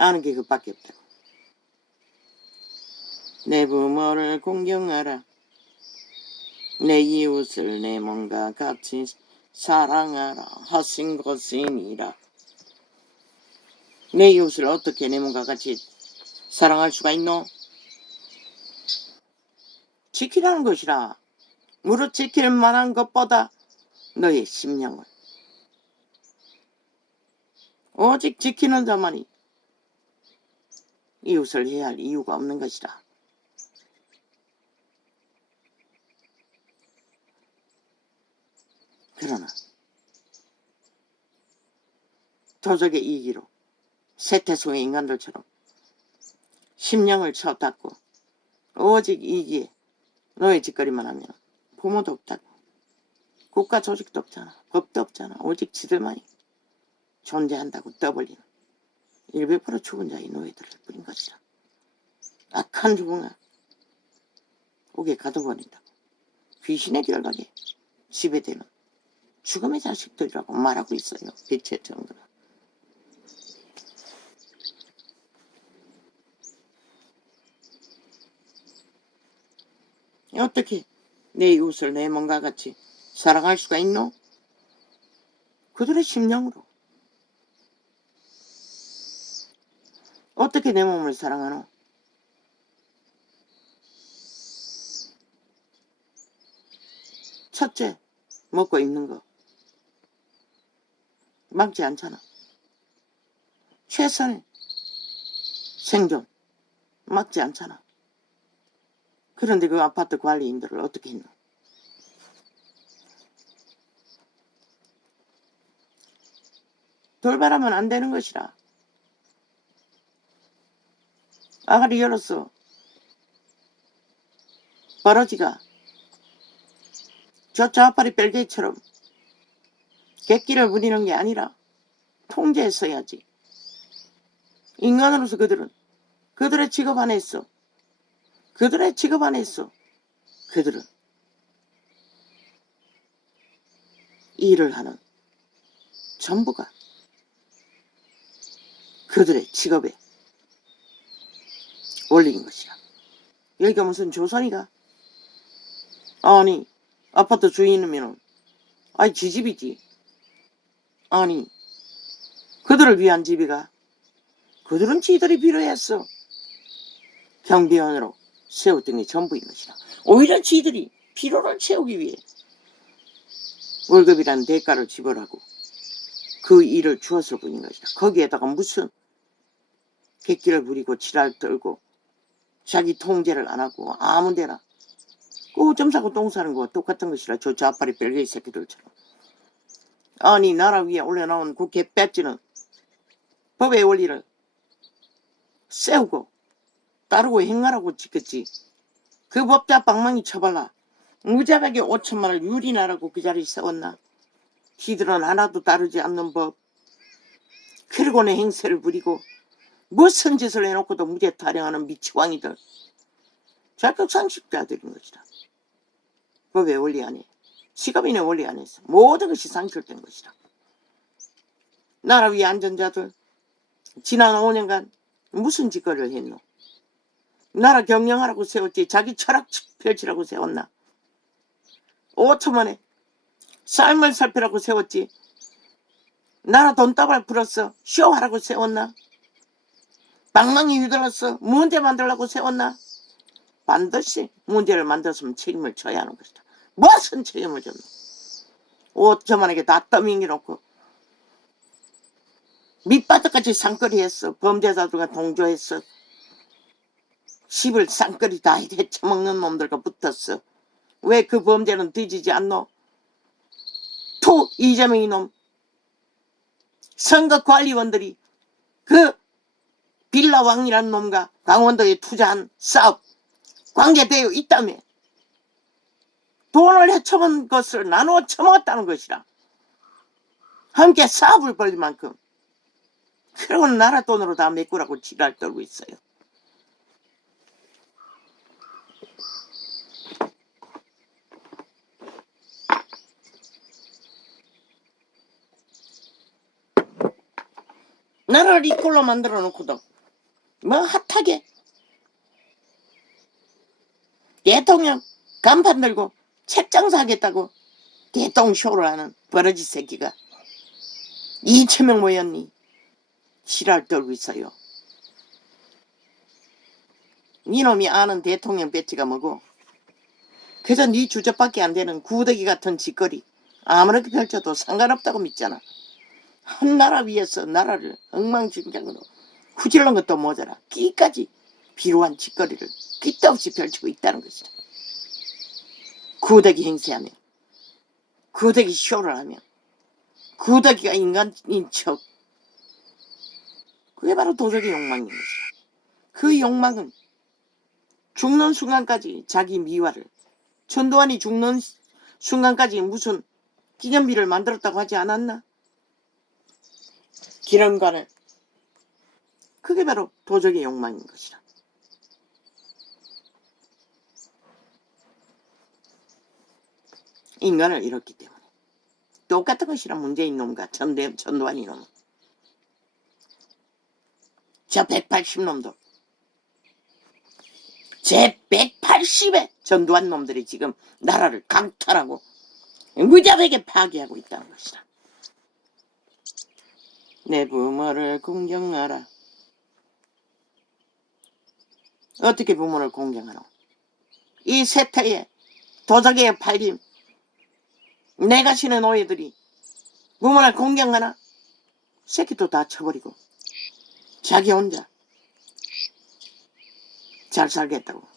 아는 게 그밖에 없다고. 내 부모를 공경하라. 내 이웃을 내 몸과 같이 사랑하라 하신 것이니라. 내 이웃을 어떻게 내 몸과 같이 사랑할 수가 있노? 지키라는 것이라. 무릇 지킬 만한 것보다 너의 심령을 오직 지키는 자만이 이웃을 해야 할 이유가 없는 것이라. 그러나 도적의 이기로 세태송의 인간들처럼 심령을 쳐닫고 오직 이기에 너의 짓거리만 하면 부모도 없다고, 국가 조직도 없잖아, 법도 없잖아, 오직 지들만이 존재한다고 떠벌리는 100% 죽은 자의 노예들을 뿐인 것이라. 악한 죽음아 옥에 가둬버린다고 귀신의 결박에 지배되는 죽음의 자식들이라고 말하고 있어요. 빛의 정도는. 어떻게 내 이웃을 내 몸과 같이 사랑할 수가 있노? 그들의 심령으로. 어떻게 내 몸을 사랑하노? 첫째, 먹고 입는 거 막지 않잖아. 최선의 생존 막지 않잖아. 그런데 그 아파트 관리인들을 어떻게 했노? 돌발하면 안 되는 것이라. 아가리 열었어. 버러지가 저 좌파리 벨게이처럼 객기를 부리는 게 아니라 통제했어야지. 인간으로서 그들의 직업 안에 있어. 그들의 직업 안에 있어. 그들은 일을 하는 전부가 그들의 직업에 원리인 것이라. 여기가 무슨 조선이가? 아니 아파트 주인이면 아니 지집이지. 아니 그들을 위한 집이가. 그들은 지들이 필요했어. 경비원으로 세웠던 게 전부인 것이라. 오히려 지들이 필요를 채우기 위해 월급이라는 대가를 지불하고 그 일을 주었을 뿐인 것이라. 거기에다가 무슨 객기를 부리고 지랄 떨고 자기 통제를 안 하고 아무데나 점 사고 똥 사는 거와 똑같은 것이라. 저 좌파리 벨게이 새끼들처럼. 아니 나라 위에 올려놓은 국회 배지는 법의 원리를 세우고 따르고 행하라고 지켰지. 그 법자 방망이 쳐발라 무자백에 5천만을 유린하라고 그 자리에 세웠나? 지들은 하나도 따르지 않는 법. 그리고 내 행세를 부리고 무슨 짓을 해놓고도 무죄 타령하는 미치광이들. 자격상실자들인 것이다. 법의 원리 안에, 직업인의 원리 안에서 모든 것이 상실된 것이다. 나라 위에 앉은 자들 지난 5년간 무슨 짓거리를 했노? 나라 경영하라고 세웠지 자기 철학 펼치라고 세웠나? 5천만에 삶을 살피라고 세웠지 나라 돈다발 풀었어 쇼하라고 세웠나? 방망이 휘둘렀어 문제 만들라고 세웠나? 반드시 문제를 만들었으면 책임을 져야 하는 것이다. 무슨 책임을 졌노? 5천만에게 다 떠밀어놓고 밑바닥까지 상거리 했어. 범죄자들과 동조했어. 집을 쌍거리 다 헤쳐먹는 놈들과 붙었어. 왜 그 범죄는 뒤지지 않노? 이재명 이놈 선거관리원들이 그 빌라왕이라는 놈과 강원도에 투자한 사업 관계되어 있다며. 돈을 헤쳐먹은 것을 나누어 처먹었다는 것이라. 함께 사업을 벌릴 만큼. 그러고는 나라 돈으로 다 메꾸라고 지랄 떨고 있어요. 나라를 이 꼴로 만들어 놓고도 뭐 핫하게 대통령 간판 들고 책 장사하겠다고 대통쇼를 하는 버러지 새끼가 2,000명 모였니? 지랄 떨고 있어요. 니놈이 아는 대통령 배지가 뭐고 그저 네 주접밖에 안 되는 구더기 같은 짓거리 아무렇게 펼쳐도 상관없다고 믿잖아. 한 나라 위에서 나라를 엉망진창으로 후질른 것도 모자라 끼까지 비루한 짓거리를 깃도 없이 펼치고 있다는 것이다. 구더기 행세하며 구더기 쇼를 하며 구더기가 인간인 척 그게 바로 도적의 욕망인 것이다. 그 욕망은 죽는 순간까지 자기 미화를 전두환이 죽는 순간까지 무슨 기념비를 만들었다고 하지 않았나? 기념관을. 그게 바로 도적의 욕망인 것이다. 인간을 잃었기 때문에. 똑같은 것이라 문재인 놈과 전두환 이놈은. 저 180놈도. 제 180의 전두환 놈들이 지금 나라를 강탈하고 무자백에 파괴하고 있다는 것이다. 내 부모를 공경하라. 어떻게 부모를 공경하노? 이 세태에 도적에 팔림 내가 신의 노예들이 부모를 공경하나? 새끼도 다 쳐버리고 자기 혼자 잘 살겠다고.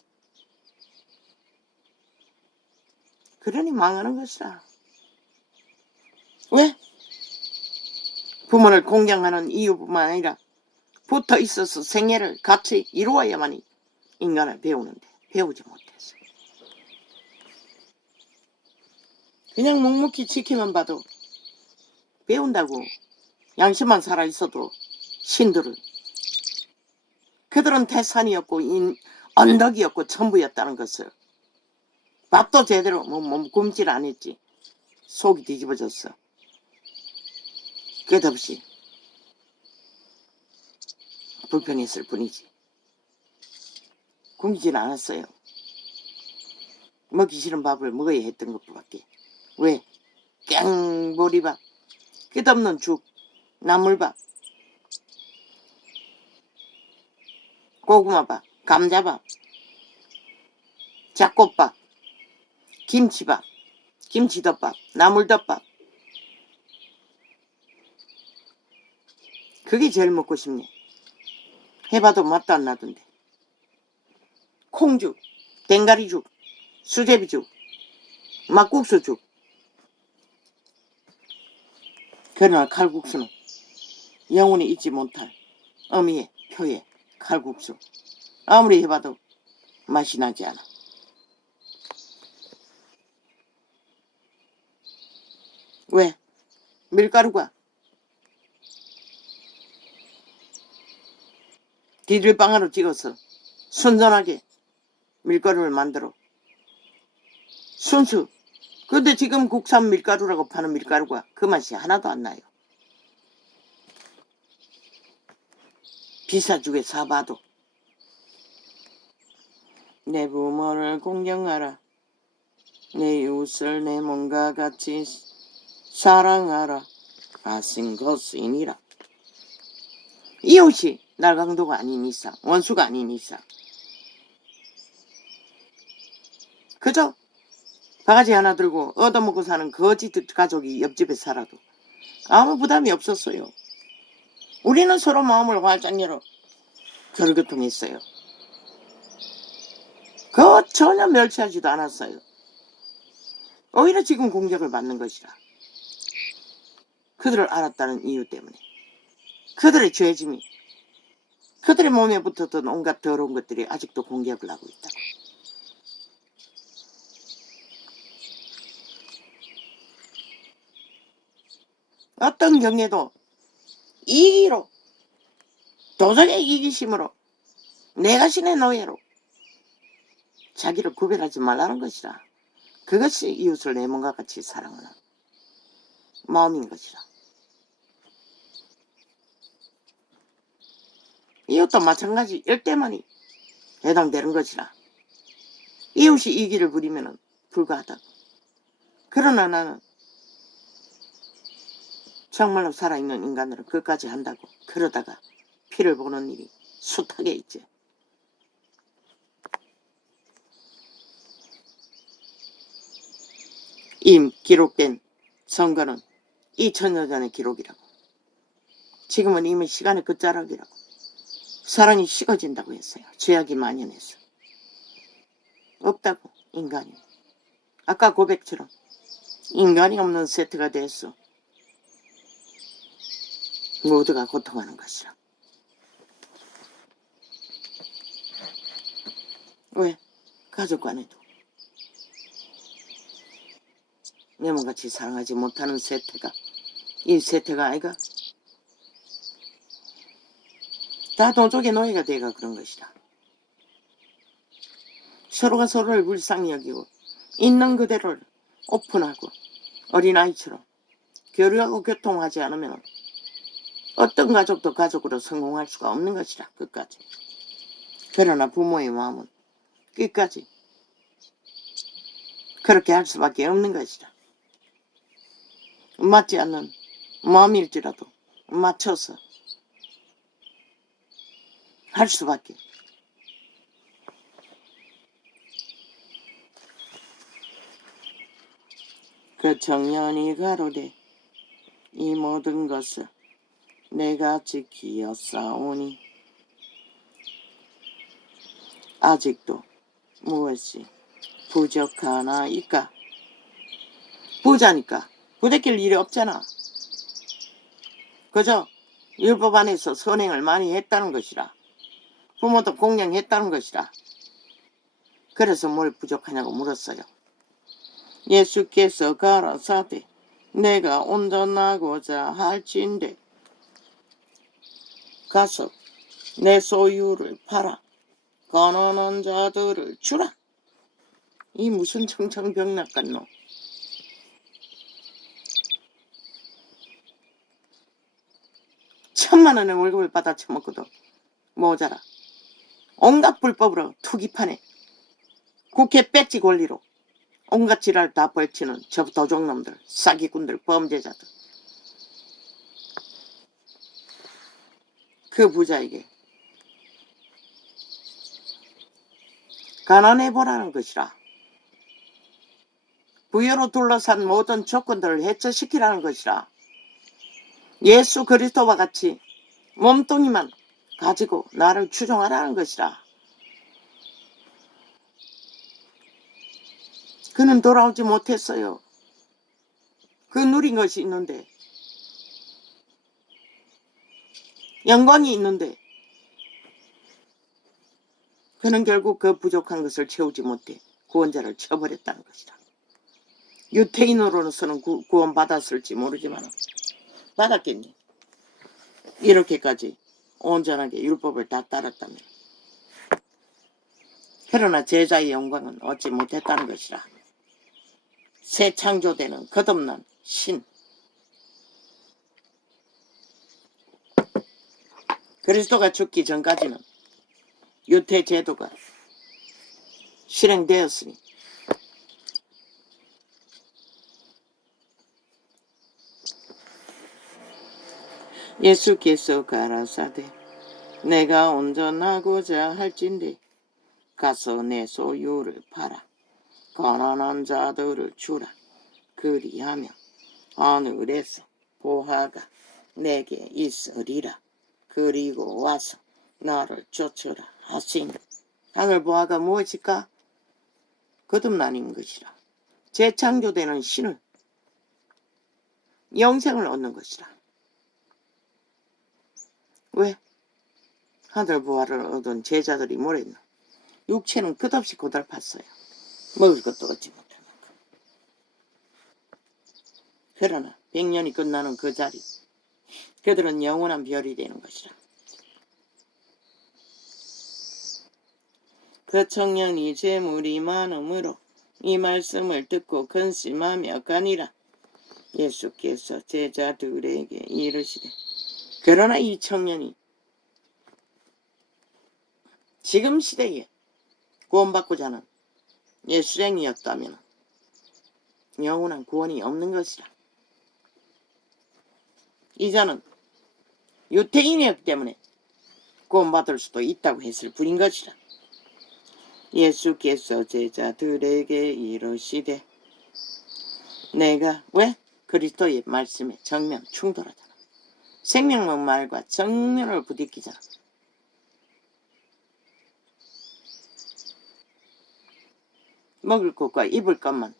그러니 망하는 것이라. 왜? 부모를 공경하는 이유뿐만 아니라 붙어 있어서 생애를 같이 이루어야만이 인간을 배우는데 배우지 못했어. 그냥 묵묵히 지키만 봐도 배운다고 양심만 살아있어도 신들은 그들은 태산이었고 언덕이었고 천부였다는 것을 밥도 제대로 굶질 안 했지. 속이 뒤집어졌어. 끝없이 불평했을 뿐이지. 굶지는 않았어요. 먹기 싫은 밥을 먹어야 했던 것밖에. 왜? 깽보리밥, 끝없는 죽, 나물밥, 고구마밥, 감자밥, 잡곡밥, 김치밥, 김치덮밥, 나물덮밥. 그게 제일 먹고 싶네. 해봐도 맛도 안 나던데. 콩죽, 댕가리죽, 수제비죽, 막국수죽. 그러나 칼국수는 영원히 잊지 못할 어미의 표의 칼국수. 아무리 해봐도 맛이 나지 않아. 왜? 밀가루가 디딜방아로 찍어서 순전하게 밀가루를 만들어. 순수. 근데 지금 국산 밀가루라고 파는 밀가루가 그 맛이 하나도 안 나요. 비싸주게 사봐도. 내 부모를 공경하라. 내 이웃을 내 몸과 같이 사랑하라. 가신 것이니라. 이웃이 날강도가 아닌 이상, 원수가 아닌 이상 그저 바가지 하나 들고 얻어먹고 사는 거지 가족이 옆집에 살아도 아무 부담이 없었어요. 우리는 서로 마음을 활짝 열어 결교통했어요. 그거 전혀 멸치하지도 않았어요. 오히려 지금 공격을 받는 것이라. 그들을 알았다는 이유 때문에. 그들의 죄짐이 그들의 몸에 붙었던 온갖 더러운 것들이 아직도 공격을 하고 있다고. 어떤 경계도 이기로 도적의 이기심으로 내가 신의 노예로 자기를 구별하지 말라는 것이라. 그것이 이웃을 내 몸과 같이 사랑하는 마음인 것이라. 이것도 마찬가지 열대만이 해당되는 것이라. 이웃이 이기를 부리면 불가하다고. 그러나 나는 정말로 살아있는 인간으로 끝까지 한다고. 그러다가 피를 보는 일이 숱하게 있지. 이 기록된 선거는 2000년 전의 기록이라고. 지금은 이미 시간의 끝자락이라고. 사랑이 식어진다고 했어요. 죄악이 만연해서. 없다고, 인간이. 아까 고백처럼 인간이 없는 세트가 됐어. 모두가 고통하는 것이라. 왜? 가족 간에도 내 몸같이 사랑하지 못하는 세태가, 이 세태가 아이가 다 도적의 노예가 돼가 그런 것이라. 서로가 서로를 불쌍히 여기고 있는 그대로를 오픈하고 어린아이처럼 교류하고 교통하지 않으면 어떤 가족도 가족으로 성공할 수가 없는 것이라. 끝까지. 그러나 부모의 마음은 끝까지 그렇게 할 수밖에 없는 것이라. 맞지 않는 마음일지라도 맞춰서 할 수밖에. 그 청년이 가로되 이 모든 것을 내가 지키었사오니 아직도 무엇이 부족하나이까. 부자니까 부대낄 일이 없잖아. 그저 율법 안에서 선행을 많이 했다는 것이라. 부모도 공경했다는 것이라. 그래서 뭘 부족하냐고 물었어요. 예수께서 가라사대 내가 온전하고자 할진대 가서 내 소유를 팔아 가난한 자들을 주라. 이 무슨 청천벽력 같노. 천만원의 월급을 받아 처먹고도 모자라. 온갖 불법으로 투기판에 국회 배지 권리로 온갖 지랄 다 벌치는 저 도적놈들, 사기꾼들, 범죄자들. 그 부자에게 가난해보라는 것이라. 부여로 둘러싼 모든 조건들을 해체시키라는 것이라. 예수 그리스도와 같이 몸뚱이만 가지고 나를 추종하라는 것이라. 그는 돌아오지 못했어요. 그 누린 것이 있는데, 영광이 있는데 그는 결국 그 부족한 것을 채우지 못해 구원자를 쳐버렸다는 것이다. 유태인으로서는 구원받았을지 모르지만 받았겠니? 이렇게까지 온전하게 율법을 다 따랐다면. 그러나 제자의 영광은 얻지 못했다는 것이라. 새 창조되는 거듭난 신. 그리스도가 죽기 전까지는 유태 제도가 실행되었으니 예수께서 가라사대 내가 온전하고자 할진대 가서 내 소유를 팔아 가난한 자들을 주라. 그리하면 하늘에서 보화가 내게 있으리라. 그리고 와서 나를 쫓으라 하시니. 하늘 보화가 무엇일까? 거듭나는 것이라. 재창조되는 신을, 영생을 얻는 것이라. 왜? 하늘 보화를 얻은 제자들이 뭐랬나? 육체는 끝없이 고달팠어요. 먹을 것도 얻지 못하는 것. 그러나 100년이 끝나는 그 자리, 그들은 영원한 별이 되는 것이라. 그 청년이 재물이 많으므로 이 말씀을 듣고 근심하며 가니라. 예수께서 제자들에게 이르시되 그러나 이 청년이 지금 시대에 구원받고자 하는 예수쟁이였다면 영원한 구원이 없는 것이라. 이자는 유태인이었기 때문에 구원받을 수도 있다고 했을 뿐인 것이라. 예수께서 제자들에게 이르시되, 내가 왜? 그리스도의 말씀에 정면 충돌하잖아. 생명의 말과 정면을 부딪히잖아. 먹을 것과 입을 것만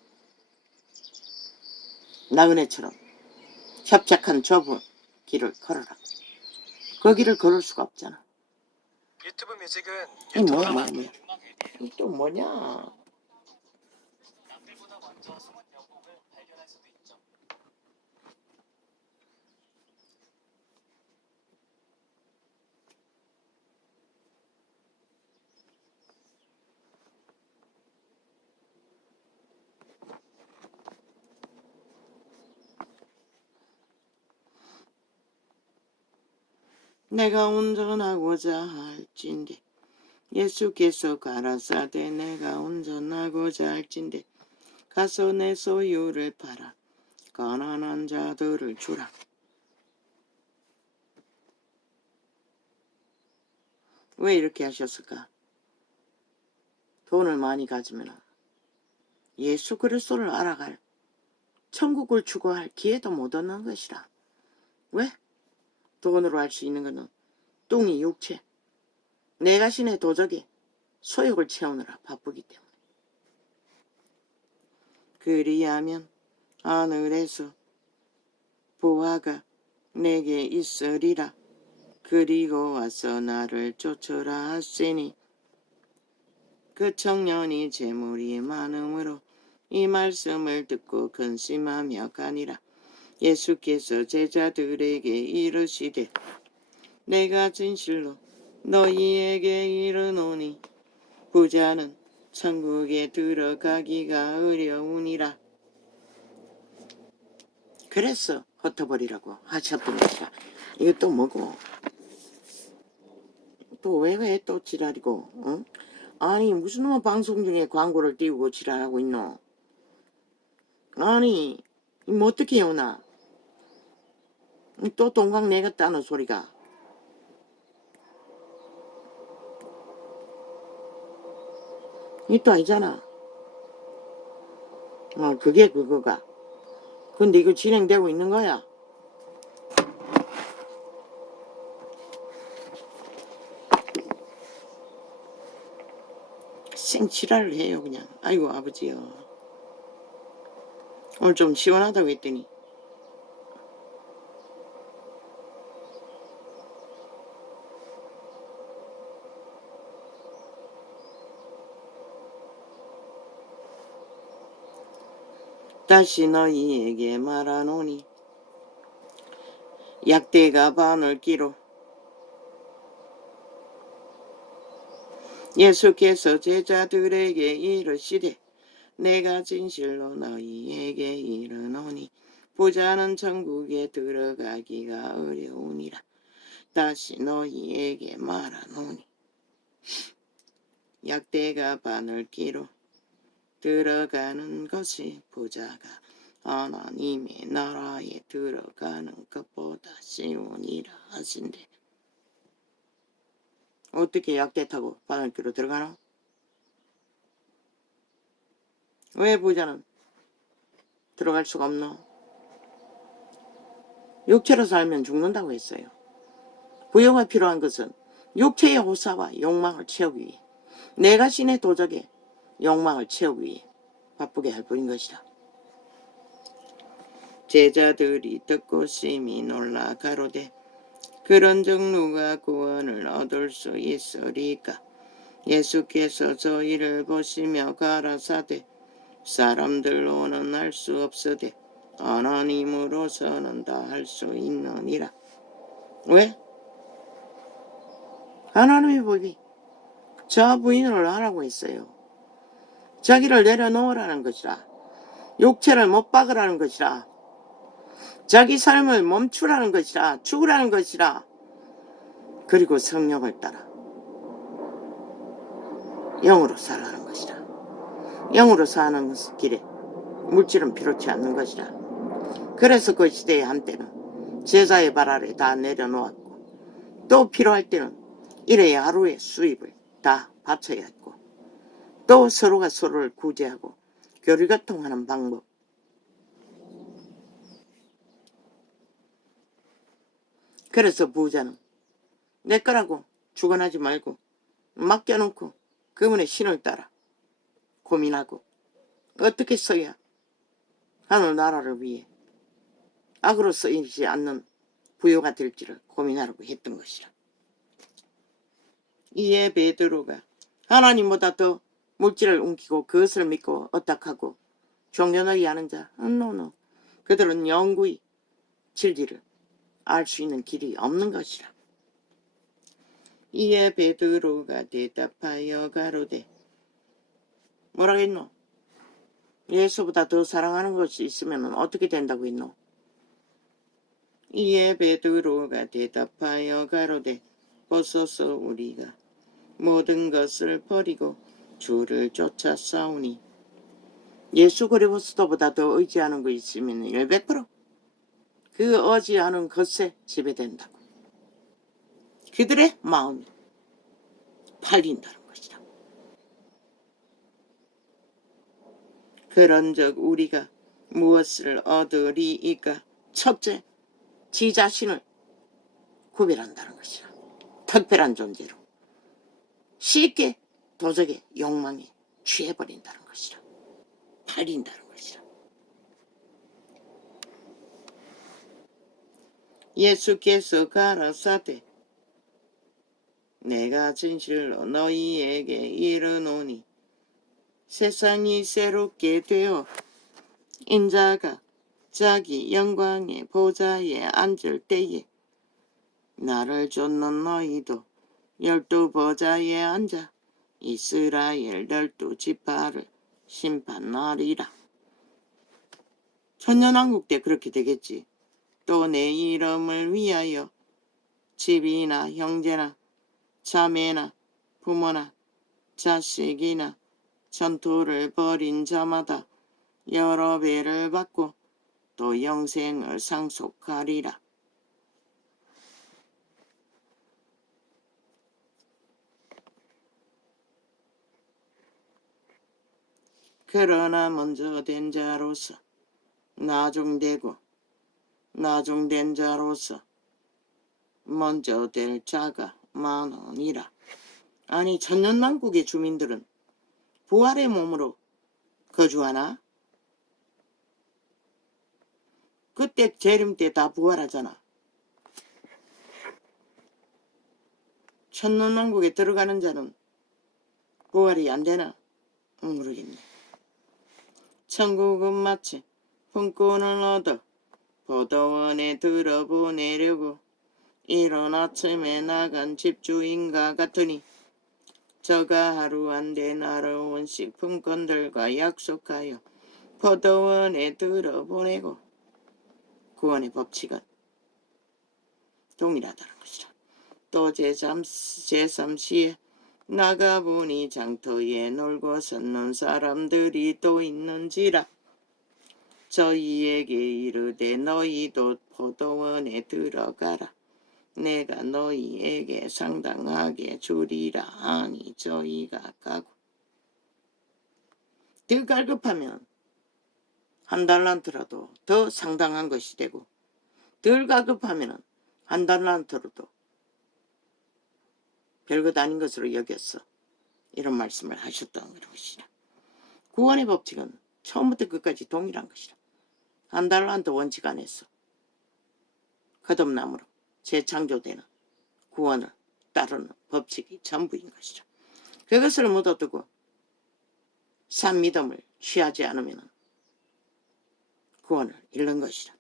나그네처럼 협착한 좁은 길을 걸어라. 그 길을 걸을 수가 없잖아. 유튜브 뮤직은 이 뭐야 유튜브가 뭐야 만든 뭐야. 이 또 뭐냐. 남들보다 먼저 숨은 여곡을 발견할 수도 있죠. 내가 운전하고자 할진대 예수께서 가라사대 내가 운전하고자 할진대 가서 내 소유를 팔아 가난한 자들을 주라. 왜 이렇게 하셨을까? 돈을 많이 가지면 예수 그리스도를 알아갈 천국을 추구할 기회도 못 얻는 것이라. 왜? 돈으로 할 수 있는 것은 뚱이 육체, 내 자신의 도적에 소욕을 채우느라 바쁘기 때문에. 그리하면 하늘에서 보화가 내게 있으리라. 그리고 와서 나를 쫓으라 하시니 그 청년이 재물이 많음으로 이 말씀을 듣고 근심하며 가니라. 예수께서 제자들에게 이르시되, 내가 진실로 너희에게 이르노니 부자는 천국에 들어가기가 어려우니라. 그래서 흩어버리라고 하셨던 것이라. 이것도 뭐고? 또 왜 또 지랄이고? 응? 아니 무슨 놈의 방송 중에 광고를 띄우고 지랄하고 있노? 아니 뭐 어떻게 해오나? 또 동강 내겠다는 소리가. 이또 아니잖아. 그게 그거가. 근데 이거 진행되고 있는 거야. 생치라를 해요 그냥. 아이고 아버지요. 오늘 좀 시원하다고 했더니 다시 너희에게 말하노니 약대가 바늘 끼로 예수께서 제자들에게 이르시되, 내가 진실로 너희에게 이르노니 부자는 천국에 들어가기가 어려우니라. 다시 너희에게 말하노니 약대가 바늘기로 들어가는 것이 부자가 하나님의 나라에 들어가는 것보다 쉬우니라 하신대. 어떻게 약대 타고 바늘기로 들어가나? 왜 부자는 들어갈 수가 없노? 육체로 살면 죽는다고 했어요. 부여가 필요한 것은 육체의 호사와 욕망을 채우기 위해, 내 자신의 도적에 욕망을 채우기 위해 바쁘게 할 뿐인 것이다. 제자들이 듣고 심히 놀라 가로되, 그런즉 누가 구원을 얻을 수 있으리까? 예수께서 저희를 보시며 가라사대, 사람들로는 할 수 없으되 하나님으로서는 다 할 수 있느니라. 왜? 하나님이 보기 저 부인을 하라고 했어요. 자기를 내려놓으라는 것이라. 육체를 못 박으라는 것이라. 자기 삶을 멈추라는 것이라. 죽으라는 것이라. 그리고 성령을 따라 영으로 살라는 것이다. 영으로 사는 길에 물질은 필요치 않는 것이다. 그래서 그 시대에 한때는 제자의 발 아래 다 내려놓았고 또 필요할 때는 일의 하루의 수입을 다 바쳐야 했고 또 서로가 서로를 구제하고 교류가 통하는 방법. 그래서 부자는 내 거라고 주관하지 말고 맡겨놓고 그분의 신을 따라 고민하고 어떻게 써야 하늘나라를 위해 악으로 쓰이지 않는 부요가 될지를 고민하라고 했던 것이라. 이에 베드로가 하나님보다 더 물질을 옮기고 그것을 믿고 어떡하고 종교놀이 하는 자, 노노. 그들은 영구히 진리를 알 수 있는 길이 없는 것이라. 이에 베드로가 대답하여 가로되 뭐라겠노? 예수보다 더 사랑하는 것이 있으면 어떻게 된다고 했노? 이에 베드로가 대답하여 가로되 벗어서 우리가 모든 것을 버리고 주를 쫓아 싸우니. 예수 그리스도보다 더 의지하는 거 있으면 100%그 의지하는 것에 지배된다고. 그들의 마음이 팔린다는 것이다. 그런즉 우리가 무엇을 얻으리이까? 첫째, 지 자신을 구별한다는 것이다. 특별한 존재로 쉽게 도적의 욕망에 취해버린다는 것이다. 팔린다는 것이다. 예수께서 가라사대 내가 진실로 너희에게 이르노니 세상이 새롭게 되어 인자가 자기 영광의 보좌에 앉을 때에 나를 쫓는 너희도 12 보좌에 앉아 이스라엘 12 지파를 심판하리라. 천년왕국 때 그렇게 되겠지. 또 내 이름을 위하여 집이나 형제나 자매나 부모나 자식이나 전투를 벌인 자마다 여러 배를 받고 또 영생을 상속하리라. 그러나 먼저 된 자로서 나중되고 나중된 자로서 먼저 될 자가 많으니라. 아니 천년왕국의 주민들은 부활의 몸으로 거주하나? 그때 재림 때 다 부활하잖아. 천년왕국에 들어가는 자는 부활이 안 되나? 모르겠네. 천국은 마치 품꾼을 얻어 포도원에 들어보내려고 이른 아침에 나간 집주인과 같으니 저가 하루 안되 날아온 식품꾼들과 약속하여 포도원에 들어보내고. 구원의 법칙은 동일하다는 것이라. 또 제3시에 나가보니 장터에 놀고 섰는 사람들이 또 있는지라. 저희에게 이르되 너희도 포도원에 들어가라. 내가 너희에게 상당하게 주리라 하니 저희가 가고. 더 갈급하면 한 달란트라도 더 상당한 것이 되고 덜 갈급하면 한 달란트로도 별것 아닌 것으로 여겼어. 이런 말씀을 하셨다는 것이라. 구원의 법칙은 처음부터 끝까지 동일한 것이라. 한 달란트 원칙 안에서 거듭남으로 재창조되는 구원을 따르는 법칙이 전부인 것이죠. 그것을 묻어두고 산 믿음을 취하지 않으면 구원을 잃는 것이라.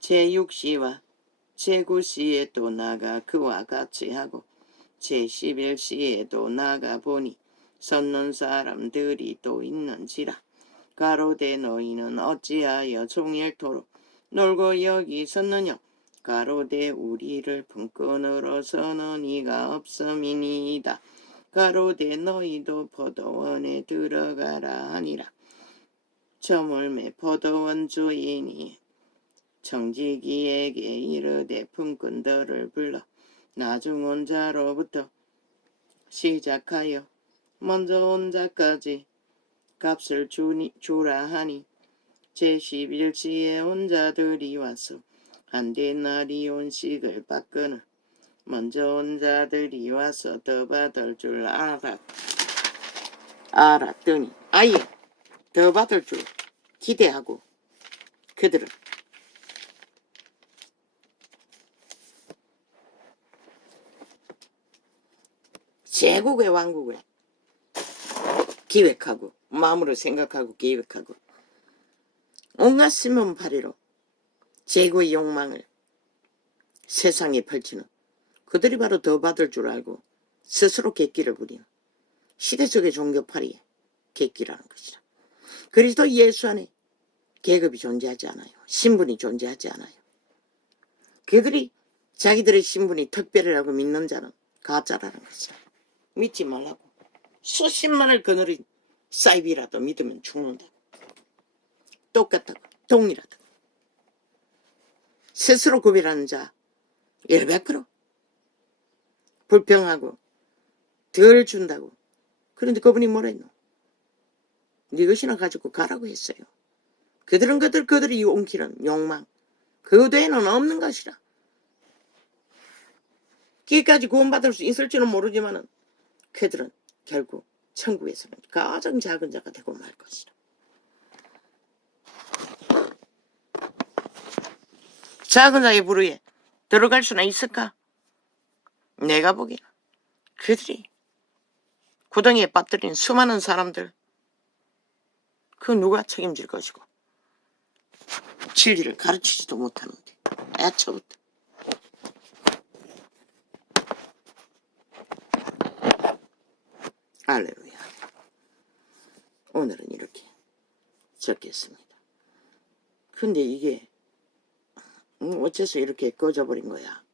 제6시와 제9시에도 나가 그와 같이 하고 제11시에도 나가 보니 섰는 사람들이 또 있는지라. 가로되 너희는 어찌하여 종일토록 놀고 여기 섰느냐. 가로되 우리를 품꾼으로서는 이가 없음이니이다. 가로되 너희도 포도원에 들어가라 하니라. 저물매 포도원 주인이 청지기에게 이르되 품꾼들을 불러 나중 온 자로부터 시작하여 먼저 온 자까지 값을 주라 하니 제11시에 온 자들이 와서 한 데나리 온씩을 받거늘 먼저 온 자들이 와서 더 받을 줄 알았더니 아예 더 받을 줄 기대하고 그들은 제국의 왕국을 기획하고 마음으로 생각하고 계획하고 온갖 신문파리로 제국의 욕망을 세상에 펼치는 그들이 바로 더 받을 줄 알고 스스로 객기를 부리는 시대 속의 종교파리의 객기라는 것이라. 그리스도 예수 안에 계급이 존재하지 않아요. 신분이 존재하지 않아요. 그들이 자기들의 신분이 특별이라고 믿는 자는 가짜라는 것이라. 믿지 말라고. 수십만을 거느린 사이비라도 믿으면 죽는다고. 똑같다고. 동일하다고. 스스로 구별하는 자 100% 불평하고 덜 준다고. 그런데 그분이 뭐라 했노? 네 것이나 가지고 가라고 했어요. 그들은 그들이 옮기는 욕망 그 외에는 없는 것이라. 기까지 구원받을 수 있을지는 모르지만은 그들은 결국 천국에서는 가장 작은 자가 되고 말 것이라. 작은 자의 부르에 들어갈 수나 있을까? 내가 보기에는 그들이 구덩이에 빠뜨린 수많은 사람들 그 누가 책임질 것이고 진리를 가르치지도 못하는데 애초부터 할렐루야. 오늘은 이렇게 적겠습니다. 근데 이게 어째서 이렇게 꺼져버린 거야?